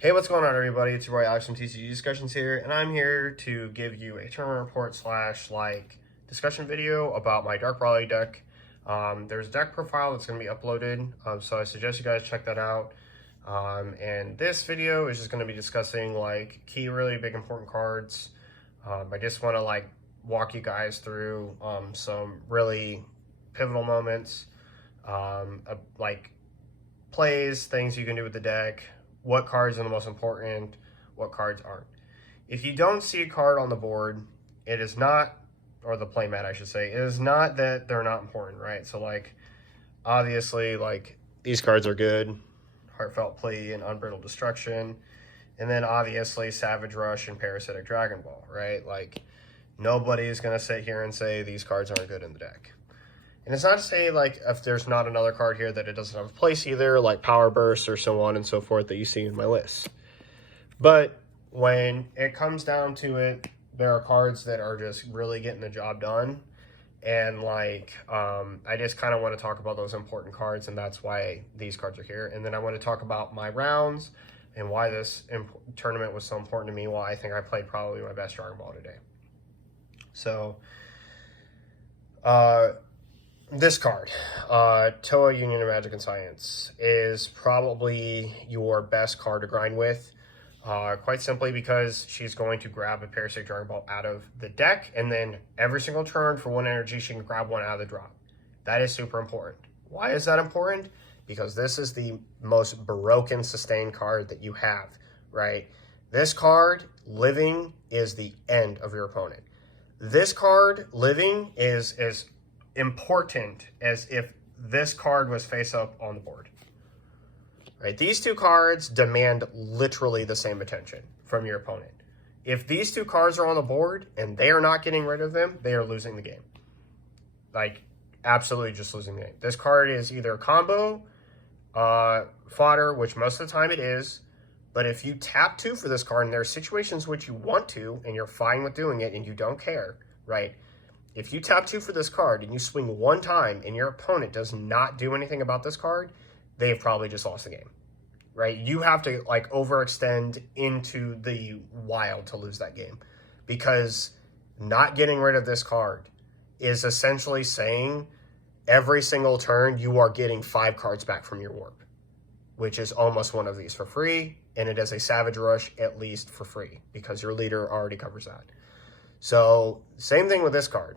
Hey, what's going on, everybody? It's your boy Alex from TCG Discussions here, and I'm here to give you a tournament report slash discussion video about my Dark Brawley deck. There's a deck profile that's going to be uploaded, so I suggest you guys check that out. And this video is just going to be discussing key, really big, important cards. I just want to walk you guys through some really pivotal moments, plays, things you can do with the deck. What cards are the most important, what cards aren't. If you don't see a card on the board, it is not, or the playmat I should say, it is not that they're not important, right? So obviously these cards are good, Heartfelt Plea and Unbridled Destruction, and then obviously Savage Rush and Parasitic Dragon Ball, right? Nobody's gonna sit here and say these cards aren't good in the deck. And it's not to say, if there's not another card here that it doesn't have a place either, like Power Burst or so on and so forth that you see in my list. But when it comes down to it, there are cards that are just really getting the job done. And, I just kind of want to talk about those important cards, and that's why these cards are here. And then I want to talk about my rounds and why this tournament was so important to me, why I think I played probably my best Dragon Ball today. So, this card, Toa Union of Magic and Science, is probably your best card to grind with. Quite simply because she's going to grab a Parasitic Dragon Ball out of the deck, and then every single turn for one energy, she can grab one out of the drop. That is super important. Why is that important? Because this is the most broken sustain card that you have, right? This card, living, is the end of your opponent. This card, living, is important as if this card was face up on the board. Right? These two cards demand literally the same attention from your opponent. If these two cards are on the board and they are not getting rid of them, they are losing the game. Absolutely just losing the game. This card is either combo fodder, which most of the time it is, but if you tap 2 for this card, and there are situations which you want to, and you're fine with doing it, and you don't care, right? If you tap 2 for this card and you swing 1 time and your opponent does not do anything about this card, they've probably just lost the game, right? You have to overextend into the wild to lose that game, because not getting rid of this card is essentially saying every single turn you are getting 5 cards back from your warp, which is almost one of these for free, and it is a Savage Rush at least for free because your leader already covers that. So same thing with this card.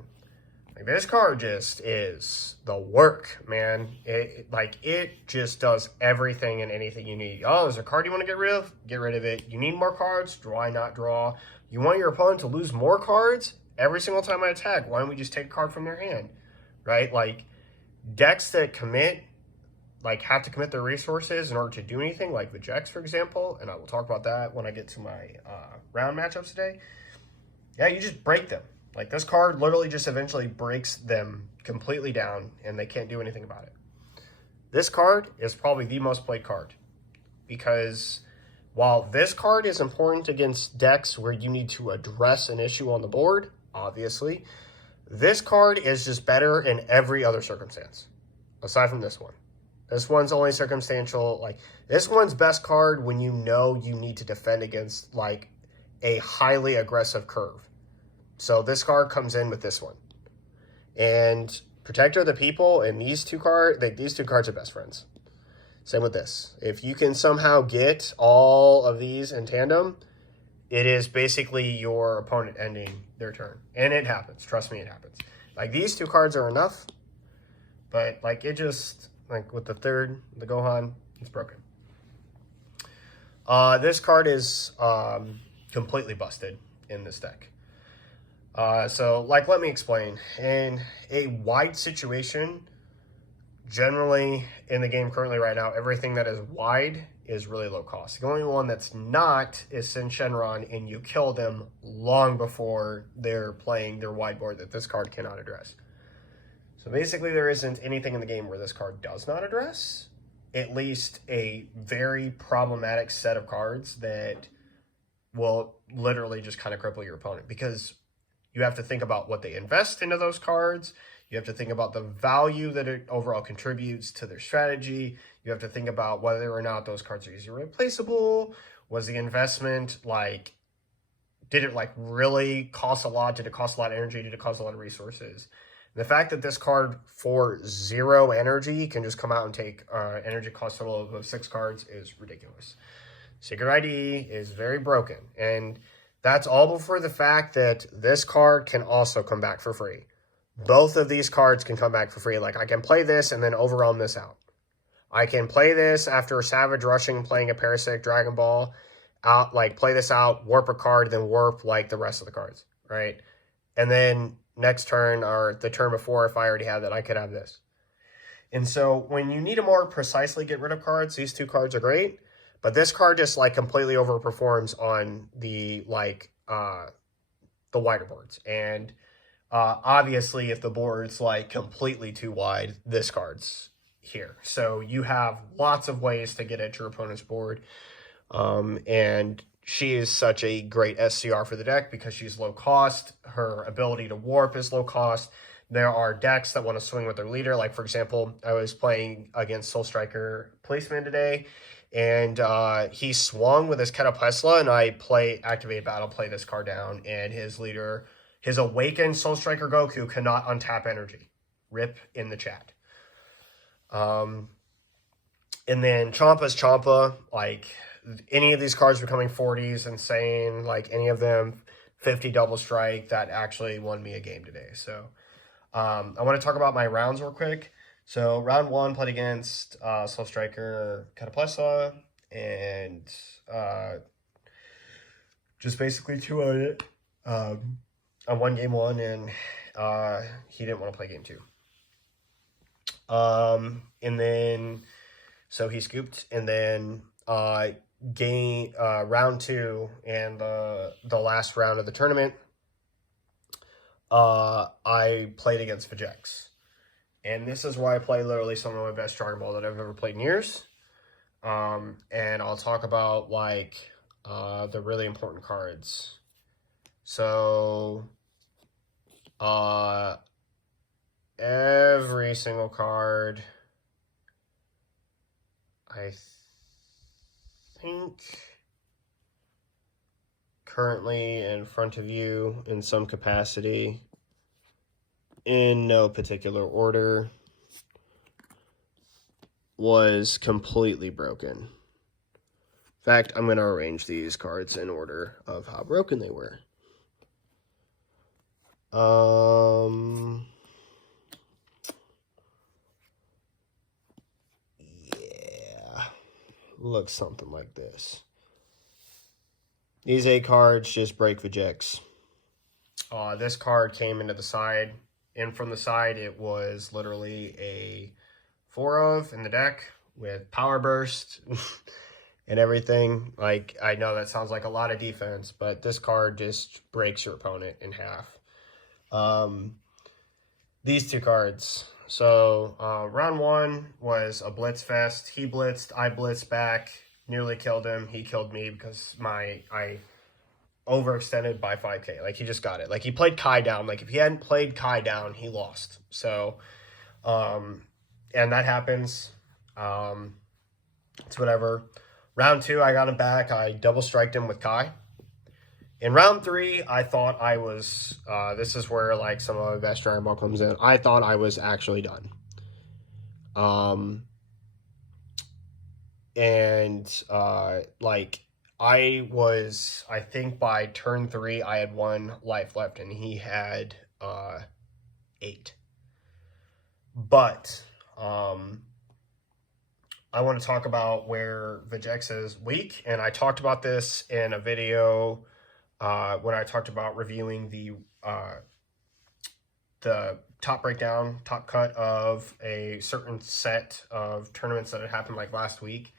This card just is the work, man. It just does everything and anything you need. Oh, there's a card you want to get rid of? Get rid of it. You need more cards? Why not draw? You want your opponent to lose more cards every single time I attack? Why don't we just take a card from their hand, right? Decks that commit, have to commit their resources in order to do anything, like the Jax, for example, and I will talk about that when I get to my round matchups today. Yeah, you just break them. This card literally just eventually breaks them completely down, and they can't do anything about it. This card is probably the most played card, because while this card is important against decks where you need to address an issue on the board, obviously, this card is just better in every other circumstance, aside from this one. This one's only circumstantial. This one's best card when you know you need to defend against, a highly aggressive curve. So this card comes in with this one. And Protector of the People and these two cards are best friends. Same with this. If you can somehow get all of these in tandem, it is basically your opponent ending their turn. And it happens. Trust me, it happens. These two cards are enough, but it just, with the third, the Gohan, it's broken. This card is completely busted in this deck. So let me explain. In a wide situation, generally in the game currently right now, everything that is wide is really low cost. The only one that's not is Sin Shenron, and you kill them long before they're playing their wide board that this card cannot address. So basically there isn't anything in the game where this card does not address, at least a very problematic set of cards that will literally just kind of cripple your opponent, because you have to think about what they invest into those cards. You have to think about the value that it overall contributes to their strategy. You have to think about whether or not those cards are easily replaceable. Was the investment like, did it like really cost a lot? Did it cost a lot of energy? Did it cost a lot of resources? The fact that this card for 0 energy can just come out and take energy cost total of 6 cards is ridiculous. Secret ID is very broken. And that's all before the fact that this card can also come back for free. Both of these cards can come back for free. Like, I can play this and then overwhelm this out. I can play this after Savage Rushing, playing a Parasitic Dragon Ball, out, like, play this out, warp a card, then warp, like, the rest of the cards, right? And then next turn, or the turn before, if I already had that, I could have this. And so when you need to more precisely get rid of cards, these 2 cards are great. But this card just, like, completely overperforms on the, like, the wider boards. And obviously, if the board's, like, completely too wide, this card's here. So you have lots of ways to get at your opponent's board. And she is such a great SCR for the deck because she's low cost. Her ability to warp is low cost. There are decks that want to swing with their leader. Like, for example, I was playing against Soul Striker Policeman today, and he swung with his Catapesla, and I activate battle, play this card down, and his leader, his awakened Soul Striker Goku, cannot untap energy. Rip in the chat. And then Champa's Champa, like, any of these cards becoming 40s, insane. Like, any of them, 50 double strike, that actually won me a game today. So, I want to talk about my rounds real quick. So, round 1, played against Soul Striker Catapesla, and just basically 2-0'd it. I won game 1, and he didn't want to play game 2. And then, so he scooped, and then round 2 and the last round of the tournament, I played against Vegeks. And this is where I play literally some of my best Dragon Ball that I've ever played in years. And I'll talk about, like, the really important cards. So, every single card, I think, currently in front of you in some capacity, in no particular order, was completely broken. In fact, I'm going to arrange these cards in order of how broken they were. Yeah, looks something like this. These 8 cards just break Vegeks. This card came into the side. In from the side, it was literally a 4 of in the deck with Power Burst and everything. Like, I know that sounds like a lot of defense, but this card just breaks your opponent in half. These 2 cards. So, round 1 was a blitz fest. He blitzed, I blitzed back, nearly killed him. He killed me because I overextended by 5k. Like, he just got it. Like, he played Kai down. Like, if he hadn't played Kai down, he lost. So, and that happens. It's whatever. Round 2, I got him back. I double striked him with Kai. In round 3, I thought I was, this is where, like, some of my best Dragon Ball comes in. I thought I was actually done. Like, I think by turn 3, I had 1 life left, and he had 8. But, I want to talk about where Vegeks is weak, and I talked about this in a video when I talked about reviewing the top breakdown, top cut of a certain set of tournaments that had happened like last week.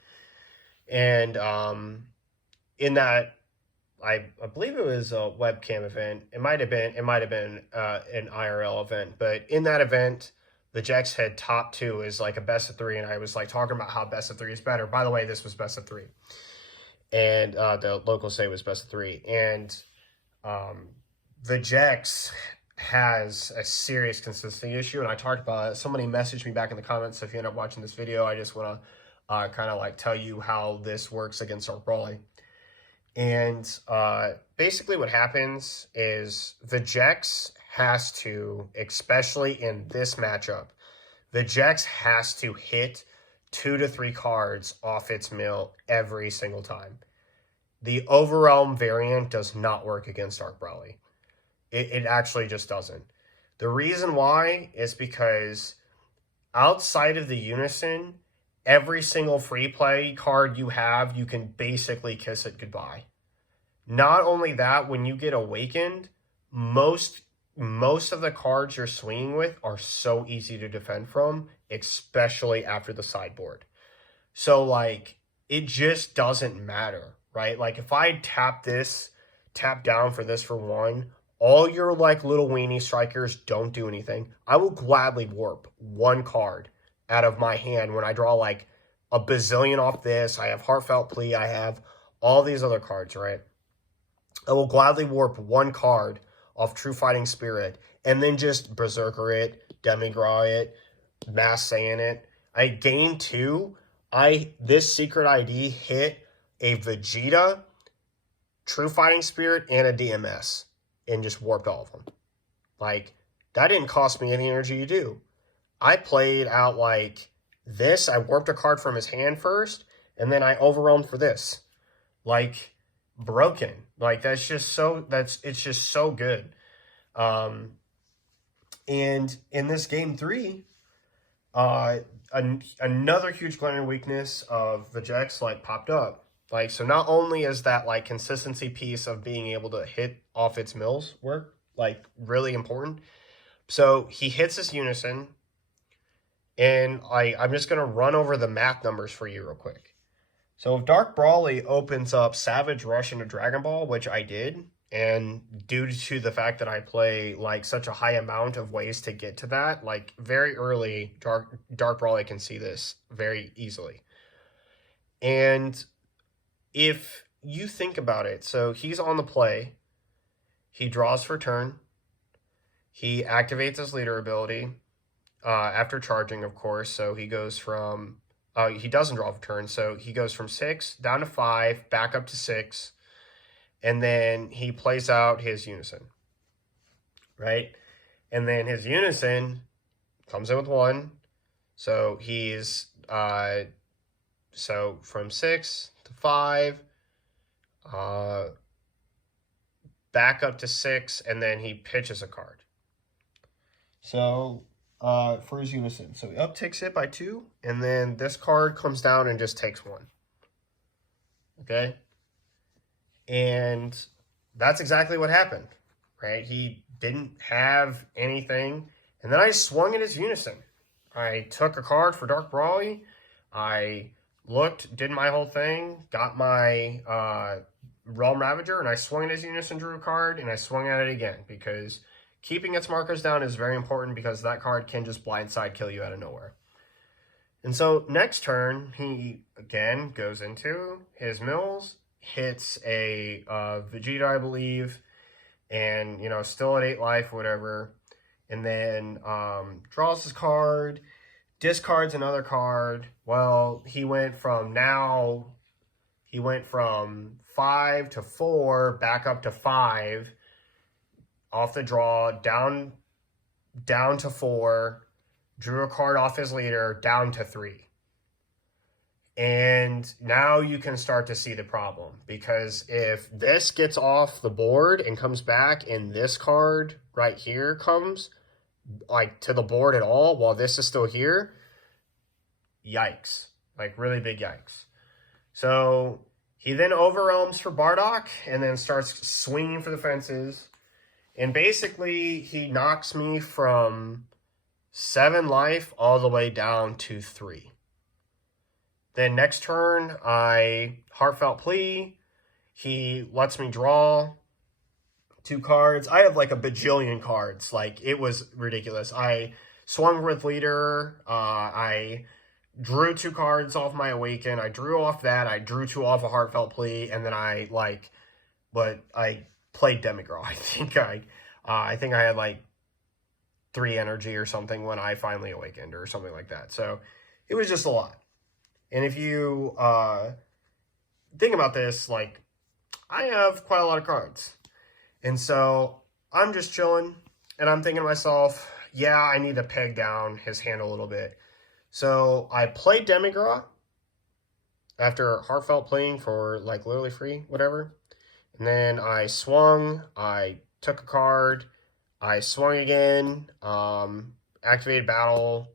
And in that, I believe it was a webcam event. It might have been an IRL event, but in that event, Vegeks had top 2 as like a best of 3, and I was like talking about how best of 3 is better. By the way, this was best of 3. And the local say was best of 3. And Vegeks has a serious consistency issue, and I talked about it. Somebody messaged me back in the comments, so if you end up watching this video, I just want to kind of like tell you how this works against Dark Brawly. And basically what happens is the Jax has to, especially in this matchup, the Jax has to hit 2 to 3 cards off its mill every single time. The Overwhelm variant does not work against Dark Brawly. It actually just doesn't. The reason why is because outside of the Unison, every single free play card you have, you can basically kiss it goodbye. Not only that, when you get Awakened, most of the cards you're swinging with are so easy to defend from, especially after the sideboard. So, like, it just doesn't matter, right? Like, if I tap down for this for 1, all your, like, little weenie strikers don't do anything. I will gladly warp 1 card out of my hand when I draw, like, a bazillion off this. I have Heartfelt Plea. I have all these other cards, right? I will gladly warp 1 card off True Fighting Spirit and then just Berserker it, Demigraw it, Mass Saiyan it. Game 2, this secret ID hit a Vegeta, True Fighting Spirit, and a DMS. And just warped all of them. Like, that didn't cost me any energy to do. I played out like this. I warped a card from his hand first, and then I overwhelmed for this. Like, broken. Like, it's just so good. And in this game 3, another huge glaring weakness of the Jax, like, popped up. Like, so not only is that, like, consistency piece of being able to hit off its mills work, like, really important. So he hits this Unison, and I'm just going to run over the math numbers for you real quick. So if Dark Brawly opens up Savage Rush into Dragon Ball, which I did, and due to the fact that I play, like, such a high amount of ways to get to that, like, very early, Dark Brawly can see this very easily. And if you think about it, so he's on the play, he draws for turn, he activates his leader ability after charging, of course, so he goes from, he doesn't draw for turn, so he goes from 6 down to 5, back up to 6, and then he plays out his Unison, right? And then his Unison comes in with 1, so he's, so from 6 to 5, back up to 6, and then he pitches a card. So, for his Unison. So he upticks it by 2, and then this card comes down and just takes 1. Okay? And that's exactly what happened, right? He didn't have anything, and then I swung at his Unison. I took a card for Dark Brawly, I looked, did my whole thing, got my Realm Ravager, and I swung at his Unison, drew a card, and I swung at it again, because keeping its markers down is very important, because that card can just blindside kill you out of nowhere. And so next turn, he again goes into his mills, hits a Vegeta, I believe, and, you know, still at 8 life, whatever, and then draws his card, discards another card. Well, he went from 5 to 4, back up to 5, off the draw, down to 4, drew a card off his leader, down to 3. And now you can start to see the problem, because if this gets off the board and comes back, and this card right here comes, like, to the board at all while this is still here, yikes. Like, really big yikes. So he then overwhelms for Bardock and then starts swinging for the fences. And basically, he knocks me from 7 life all the way down to 3. Then next turn, I Heartfelt Plea. He lets me draw 2 cards. I have like a bajillion cards. Like, it was ridiculous. I swung with Leader. I drew 2 cards off my Awaken. I drew off that. I drew 2 off a Heartfelt Plea. And then I played Demigraw. I think I had like 3 energy or something when I finally awakened or something like that. So it was just a lot. And if you think about this, like, I have quite a lot of cards. And so I'm just chilling and I'm thinking to myself, yeah, I need to peg down his hand a little bit. So I played Demigras after heartfelt playing for like literally free, whatever. And then I swung, I took a card, I swung again, activated battle,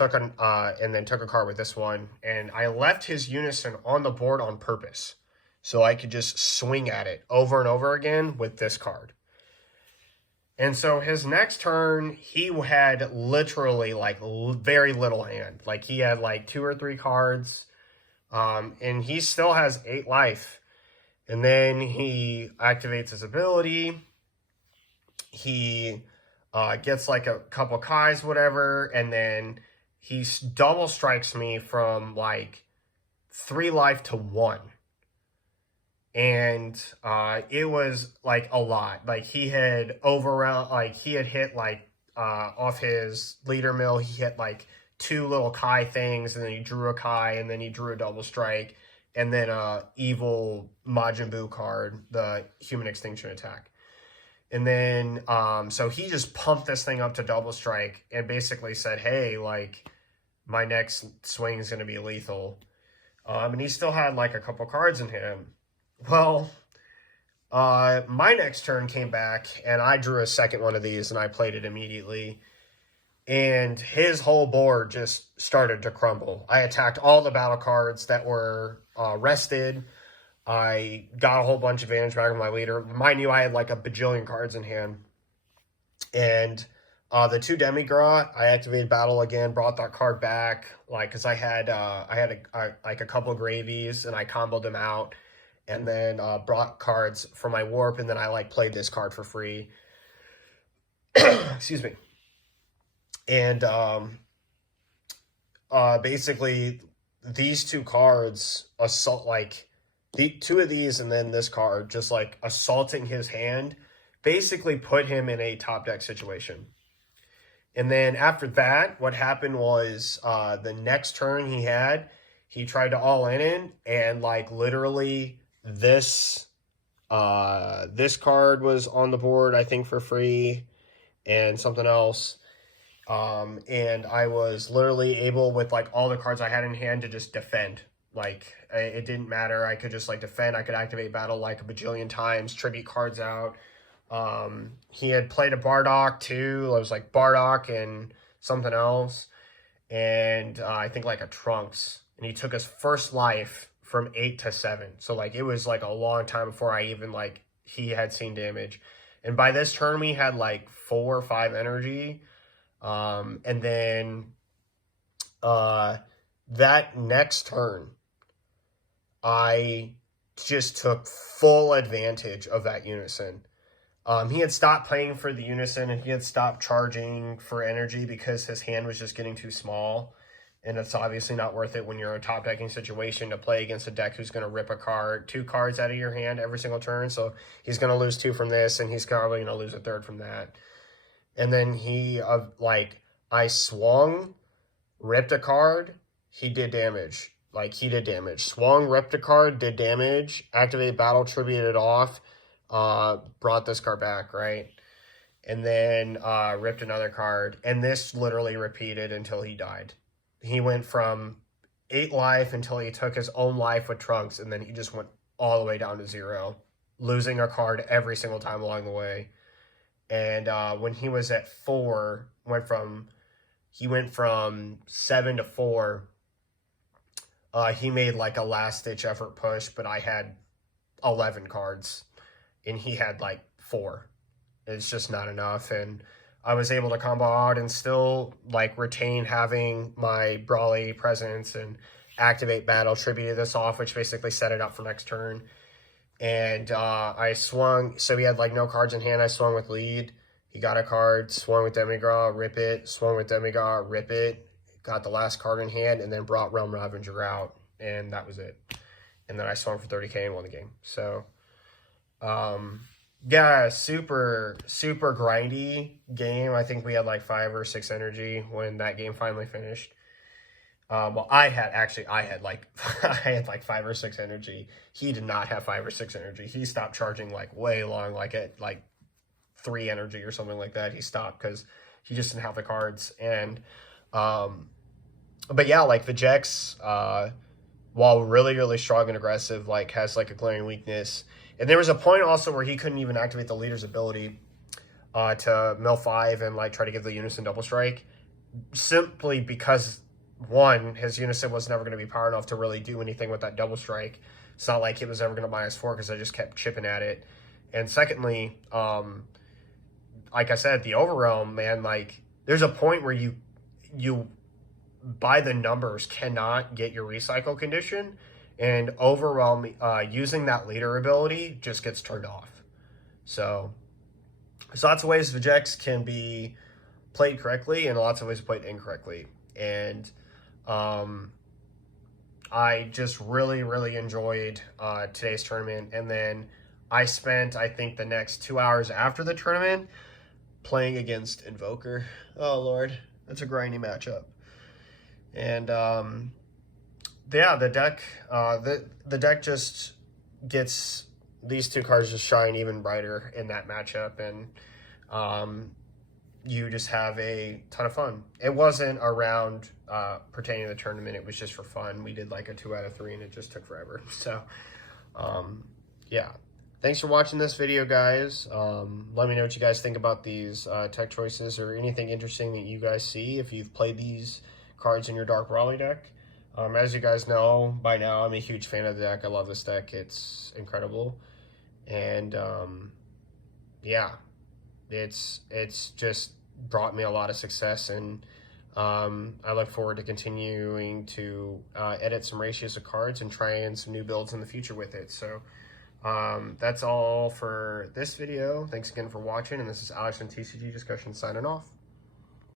and then took a card with this one. And I left his Unison on the board on purpose, so I could just swing at it over and over again with this card. And so his next turn, he had literally like very little hand. Like he had like 2 or 3 cards, and he still has 8 life. And then he activates his ability. He gets like a couple Kais, whatever, and then he double strikes me from like 3 life to 1. And it was like a lot. Like he had overrun, like he had hit like off his leader mill, he hit like 2 little Kai things, and then he drew a Kai, and then he drew a double strike, and then evil Majin Buu card, the human extinction attack. And then so he just pumped this thing up to double strike and basically said, hey, like, my next swing is going to be lethal. And he still had like a couple cards in him. Well, my next turn came back, and I drew a second one of these, and I played it immediately. And his whole board just started to crumble. I attacked all the battle cards that were rested. I got a whole bunch of advantage back with my leader. Mind you, I had like a bajillion cards in hand. And the 2 Demigras, I activated battle again, brought that card back, like, because I had like a couple gravies, and I comboed them out, and then brought cards for my warp, and then I like played this card for free. Excuse me. And basically these 2 cards assault, like the 2 of these and then this card just like assaulting his hand basically put him in a top deck situation. And then after that, what happened was the next turn he tried to all in, and like literally this card was on the board, I think, for free, and something else. And I was literally able, with like all the cards I had in hand, to just defend. Like, it didn't matter. I could just like defend. I could activate battle like a bajillion times, tribute cards out. He had played a Bardock too. It was like Bardock and something else. And I think like a Trunks. And he took his first life from 8 to 7. So like it was like a long time before I even like he had seen damage. And by this turn, he had like 4 or 5 energy. And then that next turn, I just took full advantage of that Unison. He had stopped playing for the Unison, and he had stopped charging for energy because his hand was just getting too small. And it's obviously not worth it when you're in a top decking situation to play against a deck who's going to rip 2 cards out of your hand every single turn. So he's going to lose 2 from this, and he's probably going to lose a 3rd from that. And then he, I swung, ripped a card, he did damage. Like, he did damage. Swung, ripped a card, did damage, activated battle, tributed off, brought this card back, right? And then ripped another card. And this literally repeated until he died. He went from 8 life until he took his own life with Trunks, and then he just went all the way down to 0, losing a card every single time along the way. And when he was at 4, he went from 7 to 4. He made like a last-ditch effort push, but I had 11 cards, and he had like 4. It's just not enough, and I was able to combo out and still like retain having my Brawly presence and activate battle, tributed this off, which basically set it up for next turn. And I swung, so he had like no cards in hand. I swung with lead. He got a card, swung with Demigras, rip it, swung with Demigras, rip it, got the last card in hand, and then brought Realm Ravager out, and that was it. And then I swung for 30k and won the game. So Yeah, super, super grindy game. I think we had like 5 or 6 energy when that game finally finished. Well, I had like I had like 5 or 6 energy. He did not have 5 or 6 energy. He stopped charging like way long, like at like 3 energy or something like that. He stopped because he just didn't have the cards. And um, but yeah, like Vijx, while really really strong and aggressive, like has like a glaring weakness. And there was a point also where he couldn't even activate the leader's ability to mill 5 and like try to give the unison double strike, simply because one, his unison was never going to be power enough to really do anything with that double strike. It's not like it was ever going to -4 because I just kept chipping at it. And secondly, like I said, the Overrealm, man, like there's a point where you by the numbers cannot get your recycle condition, and Overwhelm using that leader ability just gets turned off. So there's lots of ways Vijx can be played correctly and lots of ways played incorrectly. And um, I just really, really enjoyed today's tournament. And then I spent, I think, the next 2 hours after the tournament playing against Invoker. Oh, Lord. That's a grindy matchup. And yeah, the deck, the deck just gets these 2 cards just shine even brighter in that matchup. And you just have a ton of fun. It wasn't a round pertaining to the tournament. It was just for fun. We did like a 2 out of 3 and it just took forever. So, yeah. Thanks for watching this video, guys. Let me know what you guys think about these tech choices or anything interesting that you guys see if you've played these cards in your Dark Brawly deck. As you guys know by now, I'm a huge fan of the deck. I love this deck. It's incredible. And yeah, it's just brought me a lot of success, and I look forward to continuing to edit some ratios of cards and try in some new builds in the future with it. So that's all for this video. Thanks again for watching, and this is Alex from TCG Discussion signing off.